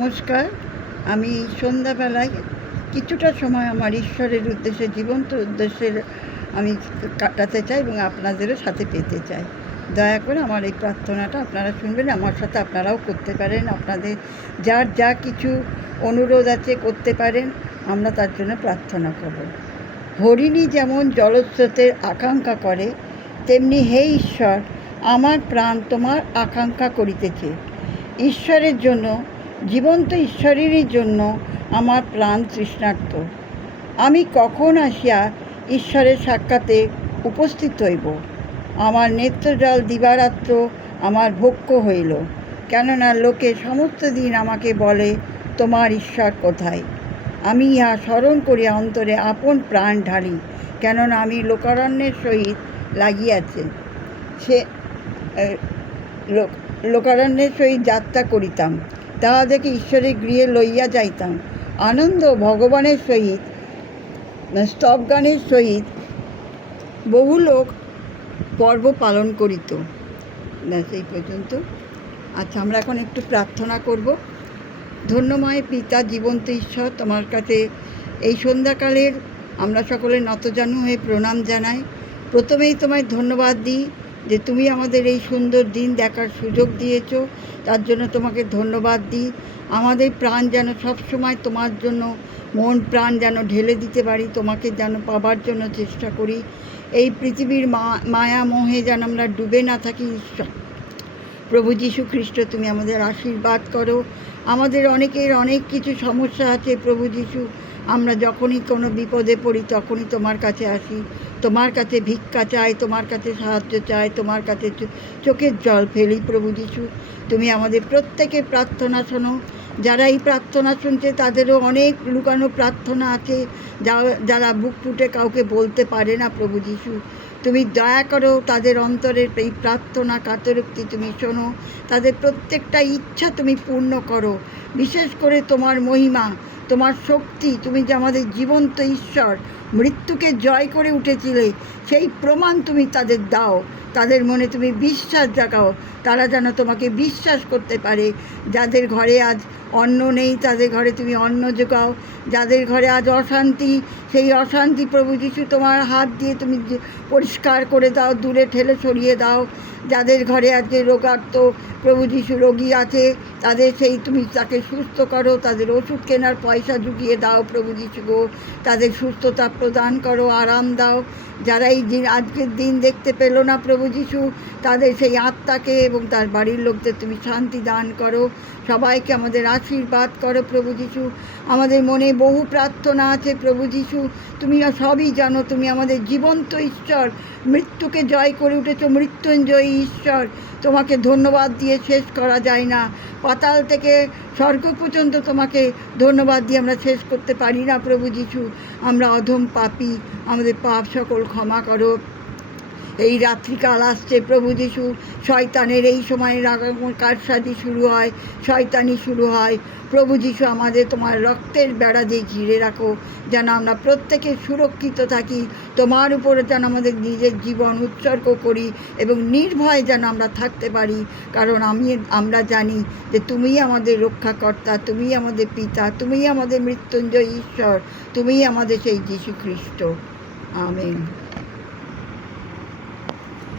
নমস্কার। আমি সন্ধ্যাবেলায় কিছুটা সময় আমার ঈশ্বরের উদ্দেশ্যে, জীবন্ত উদ্দেশ্যের আমি কাটাতে চাই এবং আপনাদেরও সাথে পেতে চাই। দয়া করে আমার এই প্রার্থনাটা আপনারা শুনবেন, আমার সাথে আপনারাও করতে পারেন। আপনাদের যার যা কিছু অনুরোধ আছে করতে পারেন, আমরা তার জন্য প্রার্থনা করব। হরিণী যেমন জলস্রোতের আকাঙ্ক্ষা করে, তেমনি হে ঈশ্বর, আমার প্রাণ তোমার আকাঙ্ক্ষা করিতেছে। ঈশ্বরের জন্য, জীবন্ত ঈশ্বরেরই জন্য আমার প্রাণ তৃষ্ণার্ত। আমি কখন আসিয়া ঈশ্বরের সাক্ষাতে উপস্থিত হইব? আমার নেত্রজল দিবারাত্র আমার ভক্ষ হইল, কেননা লোকে সমস্ত দিন আমাকে বলে, তোমার ঈশ্বর কোথায়? আমি ইহা স্মরণ করিয়া অন্তরে আপন প্রাণ ঢালি, কেননা আমি লোকারণ্যের সহিত লাগিয়াছে। সে লোকারণ্যের সহিত যাত্রা করিতাম, তাহাদেরকে ঈশ্বরের গৃহে লইয়া যাইতাম। আনন্দ ভগবানের সহিত স্তবগানের সহিত বহু লোক পর্ব পালন করিত। ব্যাস এই পর্যন্ত। আচ্ছা, আমরা এখন একটু প্রার্থনা করব। ধন্যময় পিতা, জীবন্ত ঈশ্বর, তোমার কাছে এই সন্ধ্যাকালের আমরা সকলে নতজানু হয়ে প্রণাম জানাই। প্রথমেই তোমায় ধন্যবাদ দিই যে তুমি আমাদের এই সুন্দর দিন দেখার সুযোগ দিয়েছ, তার জন্য তোমাকে ধন্যবাদ দিই। আমাদের প্রাণ যেন সবসময় তোমার জন্য, মন প্রাণ যেন ঢেলে দিতে পারি, তোমাকে যেন পাবার জন্য চেষ্টা করি। এই পৃথিবীর মায়া মোহে যেন আমরা ডুবে না থাকি। ঈশ্বর প্রভু যীশু খ্রিস্ট, তুমি আমাদের আশীর্বাদ করো। আমাদের অনেকের অনেক কিছু সমস্যা আছে প্রভু যীশু, আমরা যখনই কোনো বিপদে পড়ি তখনই তোমার কাছে আসি, তোমার কাছে ভিক্ষা চাই, তোমার কাছে সাহায্য চাই, তোমার কাছে চোখের জল ফেলি প্রভু যীশু। তুমি আমাদের প্রত্যেকের প্রার্থনা শোনো। যারা এই প্রার্থনা শুনছে তাদেরও অনেক লুকানো প্রার্থনা আছে, যারা বুক ফুটে কাউকে বলতে পারে না প্রভু যীশু। তুমি দয়া করো, তাদের অন্তরের এই প্রার্থনা কাতরোক্তি তুমি শোনো, তাদের প্রত্যেকটা ইচ্ছা তুমি পূর্ণ করো। বিশেষ করে তোমার মহিমা, তোমার শক্তি, তুমি যে আমাদের জীবন্ত ঈশ্বর, মৃত্যুকে জয় করে উঠেছিলে, সেই প্রমাণ তুমি তাদের দাও। তাদের মনে তুমি বিশ্বাস জাগাও, তারা যেন তোমাকে বিশ্বাস করতে পারে। যাদের ঘরে আজ অন্ন নেই তাদের ঘরে তুমি অন্ন যোগাও। যাদের ঘরে আজ অশান্তি, সেই অশান্তি প্রভু যীশু তোমার হাত দিয়ে তুমি পরিষ্কার করে দাও, দূরে ঠেলে সরিয়ে দাও। যাদের ঘরে আজকে রোগাক্ত প্রভু যীশু রোগী আছে, তাদের সেই তুমি তাকে সুস্থ করো, তাদের ওষুধ কেনার পয়সা জুগিয়ে দাও প্রভু যীশু গো। তাদের সুস্থতা প্রদান করো, আরাম দাও। যারা এই দিন, আজকের দিন দেখতে পেল না প্রভু যীশু, তাদের সেই আত্মাকে এবং তার বাড়ির লোকদের তুমি শান্তি দান করো। সবাইকে আমাদের আশীর্বাদ করো প্রভু যীশু। আমাদের মনে বহু প্রার্থনা আছে প্রভু যীশু, তুমি সবই জানো। তুমি আমাদের জীবন্ত ঈশ্বর, মৃত্যুকে জয় করে উঠেছ, মৃত্যুঞ্জয়ী ঈশ্বর। তোমাকে ধন্যবাদ দিয়ে শেষ করা যায় না। পাতাল থেকে স্বর্গ পর্যন্ত তোমাকে ধন্যবাদ দিয়ে আমরা শেষ করতে পারি না প্রভু যীশু। আমরা অধম পাপী, আমাদের পাপ সকল ক্ষমা করো। এই রাত্রিকাল আসছে প্রভু যীশু, শয়তানের এই সময় কারসাজি শুরু হয়, শয়তানি শুরু হয়। প্রভু যীশু, আমাদের তোমার রক্তের বেড়া দিয়ে ঘিরে রাখো, যেন আমরা প্রত্যেকে সুরক্ষিত থাকি। তোমার উপরে যেন আমাদের নিজের জীবন উৎসর্গ করি এবং নির্ভয় যেন আমরা থাকতে পারি, কারণ আমরা জানি যে তুমিই আমাদের রক্ষাকর্তা, তুমিই আমাদের পিতা, তুমিই আমাদের মৃত্যুঞ্জয় ঈশ্বর, তুমিই আমাদের সেই যীশু খ্রিস্ট। আমেন।